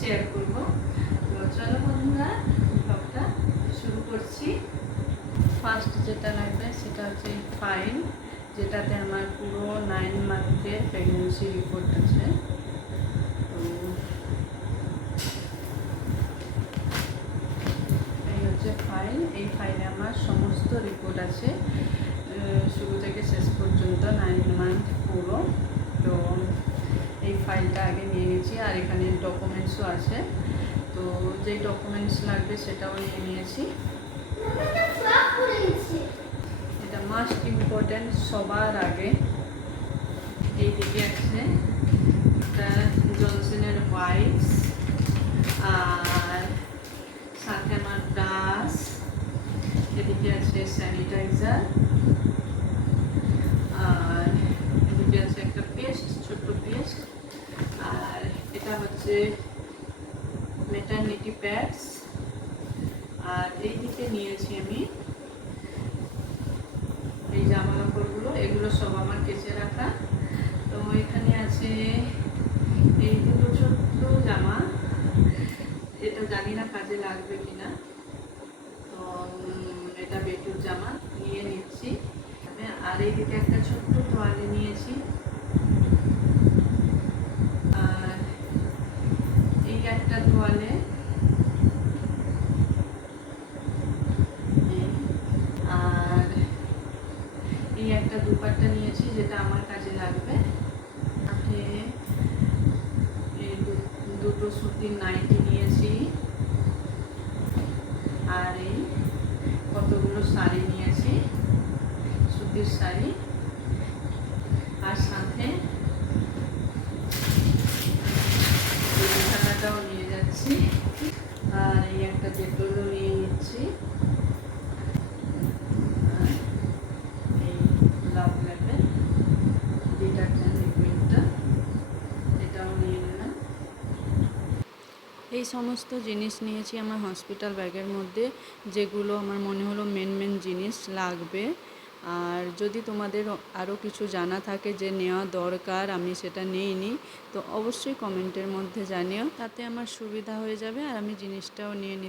Share করব তো চলো ব্লগটা শুরু করছি ফার্স্ট যেটা লাগবে সেটা হচ্ছে ফাইল যেটাতে আমার পুরো নাইন মান্থের প্রেগনেন্সি রিপোর্ট আছে। তো এই হচ্ছে ফাইল এই ফাইলে আমার সমস্ত রিপোর্ট আছে। শুরু থেকে শেষ পর্যন্ত নাইন মান্থ পুরো। তো এই ফাইলটা আগে নিয়ে নিয়েছি, আর এখানে ডকুমেন্টসও আছে। তো যেই ডকুমেন্টস লাগবে সেটাও নিয়ে নিয়েছি। মাস্ট ইম্পর্ট্যান্ট সবার আগে এই দিকে আছে জনসনের ওয়াইফস আর সাথে আমার ব্রাশ এদিকে আছে স্যানিটাইজার আর এদিকে আছে একটা পেস্ট ছোট্ট পেস্ট আর এটা হচ্ছে মেটার্নিটি প্যাডস আর এইদিকে নিয়েছি আমি এই জামা কাপড়গুলো এগুলো সব আমার কেচে রাখা। তো এখানে আছে এই দুটো ছোট্ট জামা। এটা জানি না কাজে লাগবে কিনা। তো এটা বেটুর জামা নিয়ে নিচ্ছি। আর এই দিকে একটা ছোট্ট তোয়ালে নিয়েছি আর এই একটা তোয়ালে এই, আর এই একটা দুপাট্টা নিয়েছি, যেটা আমার কাজে লাগবে। সাথে দুটো সুতির নাইটি নিয়েছি, আর এই কতগুলো শাড়ি নিয়েছি, সুতির শাড়ি। আর সাথে বিছানাটাও নিয়ে যাচ্ছি। আর এই একটা ডেটলও নিয়ে নিচ্ছি আর এই লাভ ল্যাপের ডিটারজেন্ট লিকুইডটা এটাও নিয়ে নিলাম এই সমস্ত জিনিস নিয়েছি আমার হসপিটাল ব্যাগের মধ্যে, যেগুলো আমার মনে হলো মেন মেন জিনিস লাগবে। আর যদি তোমাদের আরও কিছু জানা থাকে যে নেওয়া দরকার, আমি সেটা নেইনি, তো অবশ্যই কমেন্টের মধ্যে জানিও, তাতে আমার সুবিধা হয়ে যাবে আর আমি জিনিসটাও নিয়ে নিতে